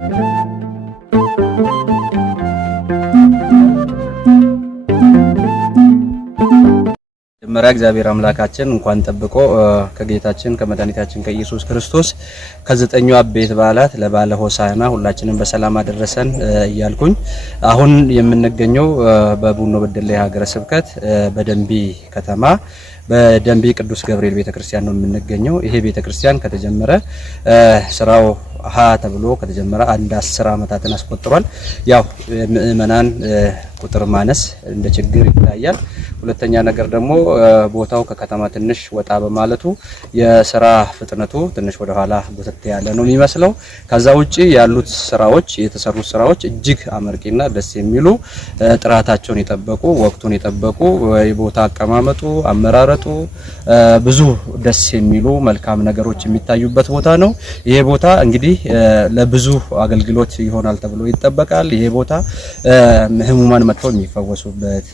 መጀመሪያ እግዚአብሔር አምላካችን እንኳን ጠብቆ ከጌታችን ከመድኃኒታችን ከኢየሱስ ክርስቶስ ከዘጠኙ አበይት በዓላት ለበዓለ ሆሳዕና ሁላችንም በሰላም አደረሰን እያልኩኝ አሁን የምንገኘው በቡኖ በደሌ ሀገረ ስብከት በደንቢ ከተማ በደንቢ ቅዱስ ገብርኤል ቤተክርስቲያን ነው የምንገኘው። ይሄ ቤተክርስቲያን ከተጀመረ ስራው ተብሎ ከተጀመረ አንድ 10 ዓመታትን አስቆጥሯል። ያው ምእመናን ቁጥር ማነስ እንደ ችግር ይታያል። ሁለተኛ ነገር ደግሞ ቦታው ከከተማ ትንሽ ወጣ በማለቱ የሥራ ፍጥነቱ ትንሽ ወደ ኋላ ጎተት ያለ ነው የሚመስለው። ከዛ ውጪ ያሉት ስራዎች የተሰሩት ስራዎች እጅግ አመርቂና ደስ የሚሉ ጥራታቸውን የጠበቁ ወቅቱን የጠበቁ የቦታ አቀማመጡ አመራረጡ ብዙ ደስ የሚሉ መልካም ነገሮች የሚታዩበት ቦታ ነው። ይሄ ቦታ እንግዲህ ለብዙ አገልግሎት ይሆናል ተብሎ ይጠበቃል። ይሄ ቦታ ህሙማን መጥተው የሚፈወሱበት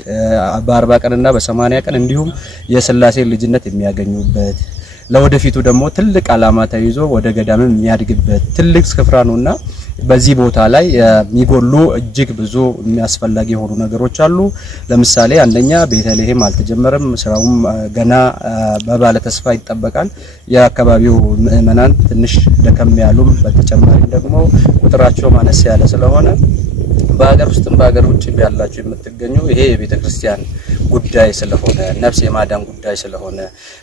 በ40 ቀንና በ80 ቀን እንዲሁም የሥላሴ ልጅነት የሚያገኙበት ለወደፊቱ ደግሞ ትልቅ ዓላማ ተይዞ ወደ ገዳም የሚያድግበት ትልቅ ስፍራ ነውና በዚህ ቦታ ላይ የሚጎሉ እጅግ ብዙ የሚያስፈልግ የሆኑ ነገሮች አሉ። ለምሳሌ አንደኛ ቤተልሔም አልተጀመረም፣ ስራውም ገና በባለ ተስፋ ይጠበቃል። የአካባቢው ምእመናን ትንሽ ደከም ያሉም በተጨማሪ ደግሞ ቁጥራቸው ማነስ ያለ ስለሆነ በአገር ውስጥም በአገር ውጭም ያላችሁ የምትገኙ ይሄ የቤተክርስቲያን ጉዳይ ስለሆነ ነፍስ የማዳን ጉዳይ ስለሆነ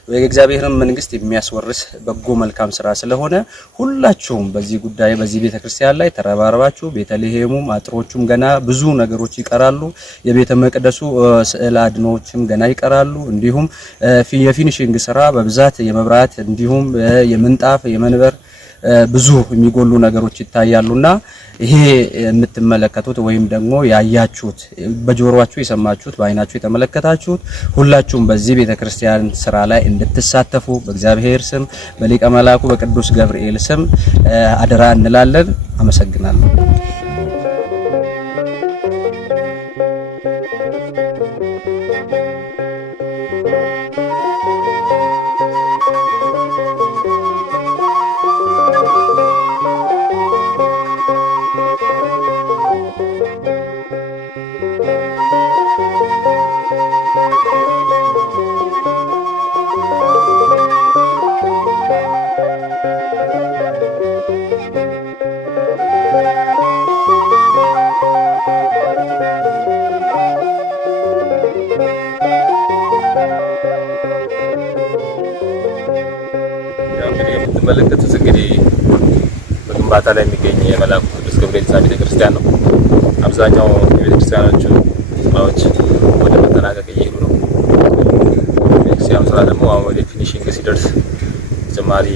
የእግዚአብሔርን መንግስት የሚያስወርስ በጎ መልካም ስራ ስለሆነ ሁላችሁም በዚህ ጉዳይ በዚህ ቤተክርስቲያን ላይ ተረባርባችሁ ቤተልሔሙም አጥሮቹም ገና ብዙ ነገሮች ይቀራሉ። የቤተ መቅደሱ ስዕል አድኖዎችም ገና ይቀራሉ። እንዲሁም የፊኒሺንግ ስራ በብዛት የመብራት እንዲሁም የምንጣፍ የመንበር ብዙ የሚጎሉ ነገሮች ይታያሉና ይሄ የምትመለከቱት ወይም ደግሞ ያያችሁት በጆሮአችሁ የሰማችሁት በአይናችሁ የተመለከታችሁት ሁላችሁም በዚህ ቤተክርስቲያን ስራ ላይ እንድትሳተፉ በእግዚአብሔር ስም በሊቀ መላእክቱ በቅዱስ ገብርኤል ስም አደራ እንላለን። አመሰግናለሁ። የምትመለከቱት እንግዲህ በግንባታ ላይ የሚገኝ የመልአኩ ቅዱስ ገብርኤል ቤተክርስቲያን ነው። አብዛኛው የቤተክርስቲያኖቹ ስራዎች ወደ መጠናቀቅ እየሄዱ ነው። ቤተክርስቲያኑ ስራ ደግሞ አሁን ወደ ፊኒሺንግ ሲደርስ ተጨማሪ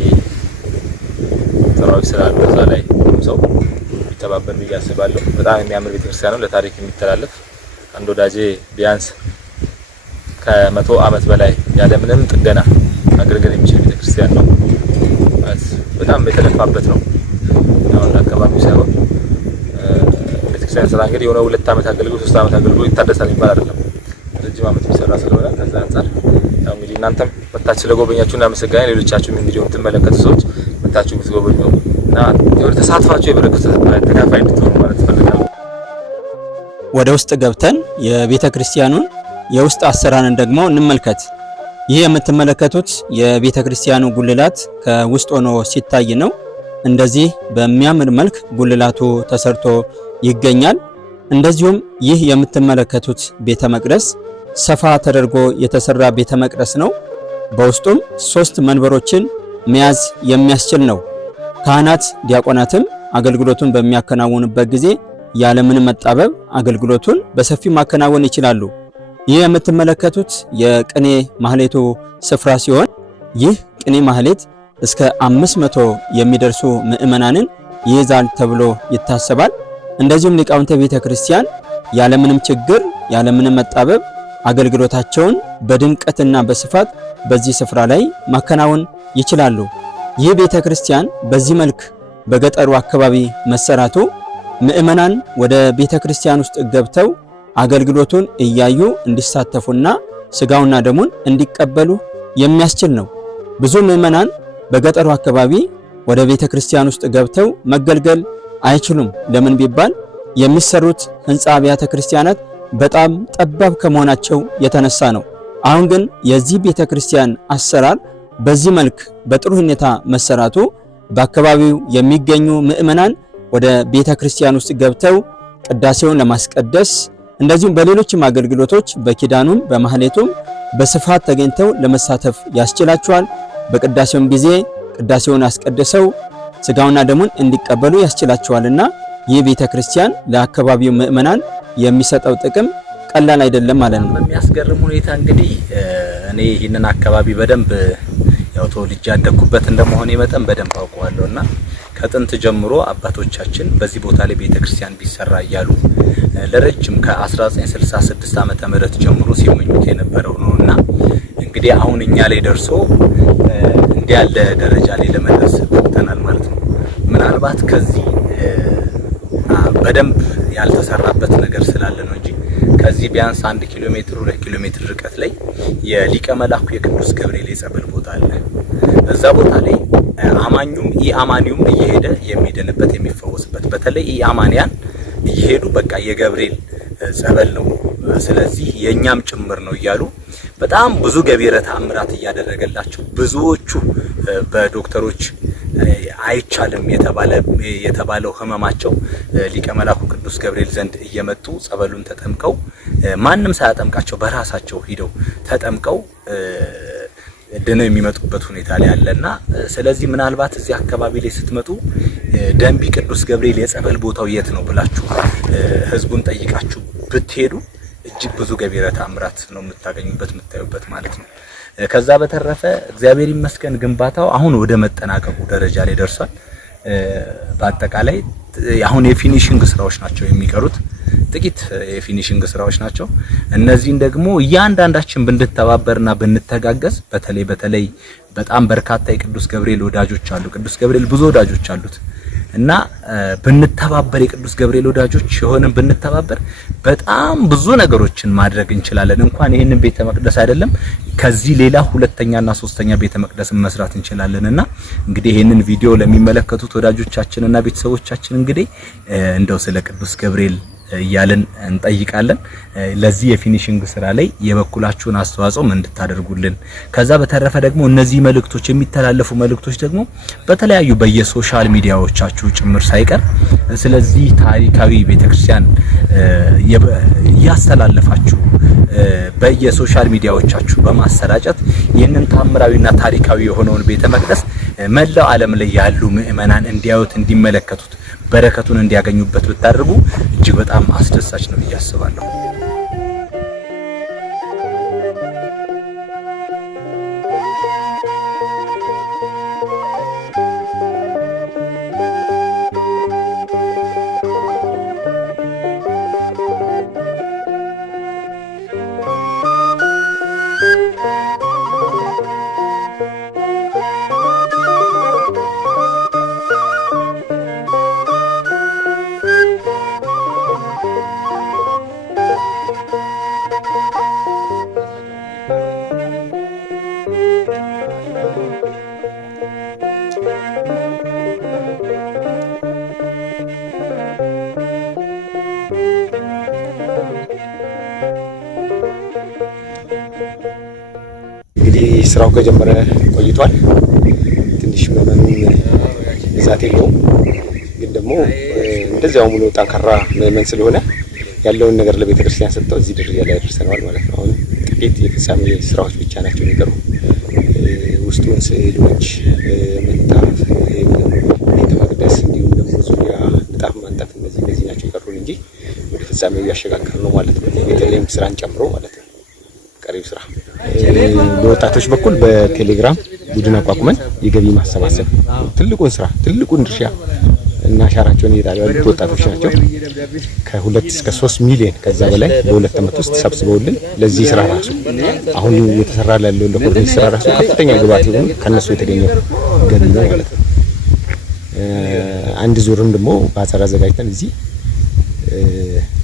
ስራዎች ስላሉ እዛ ላይ ሰው ቢተባበር ብዬ አስባለሁ። በጣም የሚያምር ቤተክርስቲያን ነው። ለታሪክ የሚተላለፍ አንድ ወዳጄ ቢያንስ ከ100 ዓመት በላይ ያለምንም ጥገና ማገልገል የሚችል ቤተክርስቲያን ነው። በጣም የተለፋበት ነው። አሁን አካባቢው ሳይሆን ቤተክርስቲያን ስራ እንግዲህ የሆነ 2 ዓመት አገልግሎት 3 ዓመት አገልግሎት ይታደሳል የሚባል አይደለም። ረጅም ዓመት የሚሰራ ስለሆነ ከዛ አንፃር ያው እንግዲህ እናንተም መታችሁ ስለጎበኛችሁ እናመሰግናለን። ሌሎቻችሁም እንግዲህ የምትመለከቱ ሰዎች መታችሁ ብትጎበኙ እና የሆነ ተሳትፋችሁ የበረከቱ ተካፋይ እንድትሆኑ ማለት ፈልጋለሁ። ወደ ውስጥ ገብተን የቤተክርስቲያኑን የውስጥ አሰራርን ደግሞ እንመልከት። ይህ የምትመለከቱት የቤተክርስቲያኑ ጉልላት ከውስጥ ሆኖ ሲታይ ነው። እንደዚህ በሚያምር መልክ ጉልላቱ ተሰርቶ ይገኛል። እንደዚሁም ይህ የምትመለከቱት ቤተ መቅደስ ሰፋ ተደርጎ የተሰራ ቤተ መቅደስ ነው። በውስጡም 3 መንበሮችን መያዝ የሚያስችል ነው። ካህናት ዲያቆናትም አገልግሎቱን በሚያከናውኑበት ጊዜ ያለምንም መጣበብ አገልግሎቱን በሰፊው ማከናወን ይችላሉ። ይህ የምትመለከቱት የቅኔ ማህሌቱ ስፍራ ሲሆን ይህ ቅኔ ማህሌት እስከ 500 የሚደርሱ ምእመናንን ይይዛል ተብሎ ይታሰባል። እንደዚሁም ሊቃውንተ ቤተክርስቲያን ያለምንም ችግር ያለምንም መጣበብ አገልግሎታቸውን በድምቀትና በስፋት በዚህ ስፍራ ላይ ማከናወን ይችላሉ። ይህ ቤተክርስቲያን በዚህ መልክ በገጠሩ አካባቢ መሰራቱ ምእመናን ወደ ቤተክርስቲያን ውስጥ ገብተው አገልግሎቱን እያዩ እንዲሳተፉና ስጋውና ደሙን እንዲቀበሉ የሚያስችል ነው። ብዙ ምእመናን በገጠሩ አካባቢ ወደ ቤተክርስቲያን ውስጥ ገብተው መገልገል አይችሉም። ለምን ቢባል የሚሰሩት ህንጻ አብያተ ክርስቲያናት በጣም ጠባብ ከመሆናቸው የተነሳ ነው። አሁን ግን የዚህ ቤተክርስቲያን አሰራር በዚህ መልክ በጥሩ ሁኔታ መሰራቱ በአካባቢው የሚገኙ ምእመናን ወደ ቤተክርስቲያን ውስጥ ገብተው ቅዳሴውን ለማስቀደስ እንደዚሁም በሌሎችም አገልግሎቶች በኪዳኑም በማህሌቱም በስፋት ተገኝተው ለመሳተፍ ያስችላቸዋል። በቅዳሴውም ጊዜ ቅዳሴውን አስቀድሰው ስጋውና ደሙን እንዲቀበሉ ያስችላቸዋልና ይህ ቤተክርስቲያን ለአካባቢው ምእመናን የሚሰጠው ጥቅም ቀላል አይደለም ማለት ነው። በሚያስገርም ሁኔታ እንግዲህ እኔ ይህንን አካባቢ በደንብ ያው ተወልጄ ያደኩበት እንደመሆነ መጠን በደንብ አውቀዋለሁና ከጥንት ጀምሮ አባቶቻችን በዚህ ቦታ ላይ ቤተክርስቲያን ቢሰራ እያሉ ለረጅም ከ1966 ዓመተ ምህረት ጀምሮ ሲመኙት የነበረው ነውና እንግዲህ አሁን እኛ ላይ ደርሶ እንዲህ ያለ ደረጃ ላይ ለመድረስ ተናል ማለት ነው። ምናልባት ከዚህ በደንብ ያልተሰራበት ነገር ስላለ ነው እንጂ ከዚህ ቢያንስ 1 ኪሎ ሜትር 2 ኪሎ ሜትር ርቀት ላይ የሊቀ መላኩ የቅዱስ ገብርኤል የጸበል ቦታ አለ። እዛ ቦታ ላይ አማኙም ኢአማኒውም እየሄደ የሚድንበት የሚፈወስበት፣ በተለይ ኢአማኒያን እየሄዱ በቃ የገብርኤል ጸበል ነው ስለዚህ የኛም ጭምር ነው እያሉ በጣም ብዙ ገቢረ ተአምራት እያደረገላቸው ብዙዎቹ በዶክተሮች አይቻልም የተባለው ህመማቸው ሊቀ መላኩ ቅዱስ ገብርኤል ዘንድ እየመጡ ጸበሉን ተጠምቀው ማንም ሳያጠምቃቸው በራሳቸው ሂደው ተጠምቀው ድነው የሚመጡበት ሁኔታ ላይ አለና ስለዚህ ምናልባት እዚህ አካባቢ ላይ ስትመጡ ደንቢ ቅዱስ ገብርኤል የጸበል ቦታው የት ነው ብላችሁ ህዝቡን ጠይቃችሁ ብትሄዱ እጅግ ብዙ ገቢረ ተአምራት ነው የምታገኙበት የምታዩበት ማለት ነው። ከዛ በተረፈ እግዚአብሔር ይመስገን ግንባታው አሁን ወደ መጠናቀቁ ደረጃ ላይ ደርሷል። በአጠቃላይ አሁን የፊኒሺንግ ስራዎች ናቸው የሚቀሩት፣ ጥቂት የፊኒሺንግ ስራዎች ናቸው። እነዚህን ደግሞ እያንዳንዳችን ብንተባበርና ብንተጋገዝ በተለይ በጣም በርካታ የቅዱስ ገብርኤል ወዳጆች አሉ። ቅዱስ ገብርኤል ብዙ ወዳጆች አሉት እና ብንተባበር የቅዱስ ገብርኤል ወዳጆች የሆነን ብንተባበር በጣም ብዙ ነገሮችን ማድረግ እንችላለን። እንኳን ይሄንን ቤተ መቅደስ አይደለም ከዚህ ሌላ ሁለተኛና ሶስተኛ ቤተ መቅደስ መስራት እንችላለንና እንግዲህ ይሄንን ቪዲዮ ለሚመለከቱት ወዳጆቻችንና ቤተሰቦቻችን እንግዲህ እንደው ስለ ቅዱስ ገብርኤል እያልን እንጠይቃለን። ለዚህ የፊኒሺንግ ስራ ላይ የበኩላችሁን አስተዋጽኦ እንድታደርጉልን፣ ከዛ በተረፈ ደግሞ እነዚህ መልእክቶች የሚተላለፉ መልእክቶች ደግሞ በተለያዩ በየሶሻል ሚዲያዎቻችሁ ጭምር ሳይቀር ስለዚህ ታሪካዊ ቤተክርስቲያን ያስተላልፋችሁ በየሶሻል ሚዲያዎቻችሁ በማሰራጨት ይህንን ታምራዊና ታሪካዊ የሆነውን ቤተ መቅደስ መላው ዓለም ላይ ያሉ ምእመናን እንዲያዩት እንዲመለከቱት በረከቱን እንዲያገኙበት ብታደርጉ እጅግ በጣም አስደሳች ነው ብዬ አስባለሁ። ስራው ከጀመረ ቆይቷል። ትንሽ ምዕመኑን ብዛት የለውም፣ ግን ደግሞ እንደዚያው ሙሉ ጠንካራ ምዕመን ስለሆነ ያለውን ነገር ለቤተ ክርስቲያን ሰጥተው እዚህ ደረጃ ላይ አድርሰናል ማለት ነው። አሁን ጥቂት የፍጻሜ ስራዎች ብቻ ናቸው የሚቀሩ። ውስጡን ስዕሎች፣ ምንጣፍ፣ ቤተ መቅደስ እንዲሁም ደግሞ ዙሪያ ንጣፍ ማንጠፍ እነዚህ ናቸው የቀሩን እንጂ ወደ ፍጻሜው እያሸጋገርን ነው ማለት ነው። የቤተልሔም ስራን ጨምሮ ማለት ነው። ቀሪው ስራ በወጣቶች በኩል በቴሌግራም ቡድን አቋቁመን የገቢ ማሰባሰብ ትልቁን ስራ ትልቁን ድርሻ እና አሻራቸውን እየጣሉ ያሉት ወጣቶች ናቸው። ከ2 እስከ 3 ሚሊዮን ከዛ በላይ በሁለት ዓመት ውስጥ ሰብስበውልን ለዚህ ስራ ራሱ አሁን እየተሰራ ያለው ለኮርኒስ ስራ ራሱ ከፍተኛ ግብአት የሆኑ ከነሱ የተገኘው ገቢ ነው ማለት ነው። አንድ ዙርም ደግሞ በአጸራ አዘጋጅተን እዚህ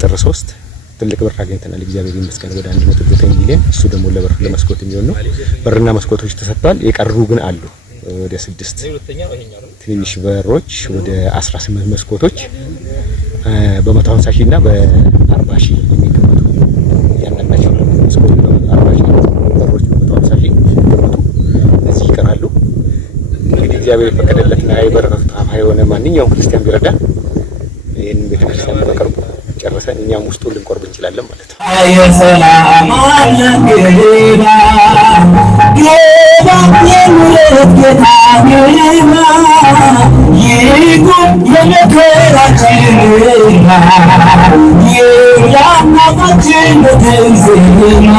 ጥር 3 ትልቅ ብር አግኝተናል። እግዚአብሔር ይመስገን ወደ 1.9 ሚሊዮን። እሱ ደግሞ ለበር ለመስኮት የሚሆን ነው። በርና መስኮቶች ተሰጥቷል። የቀሩ ግን አሉ። ወደ 6 ትንንሽ በሮች ወደ 18 መስኮቶች በ150 ሺህ እና በ40 ሺህ የሚገመቱ ያንናቸው መስኮቶች በ40 ሺህ በሮች በ150 ሺህ የሚገመቱ እዚህ ይቀራሉ። እንግዲህ እግዚአብሔር የፈቀደለትና አይበረከቱ ታፋ የሆነ ማንኛውም ክርስቲያን ቢረዳ ይሄን ቤተክርስቲያን በቅርቡ ጨርሰን እኛም ውስጡ ልንቆርብ እንችላለን ማለት ነው። ሰላም አለንገባ ጌታ ይቁም የመከራችን የአምላካችን ዜማ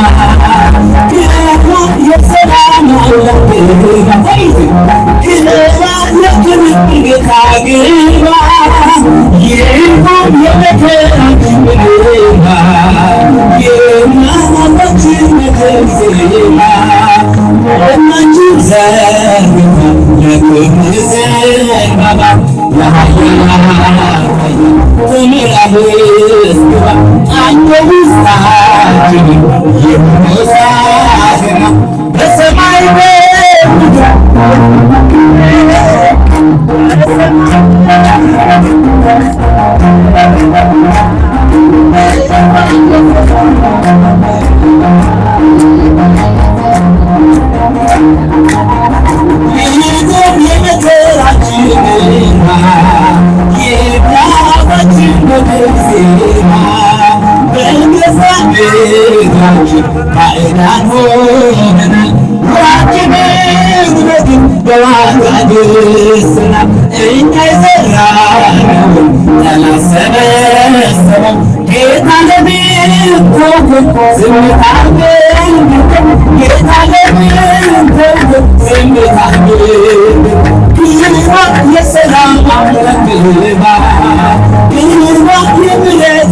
የሰላም አለንገባ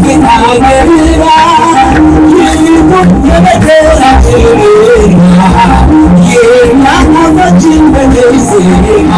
ጌታ ግባ ይቁም የመከራችን ዜማ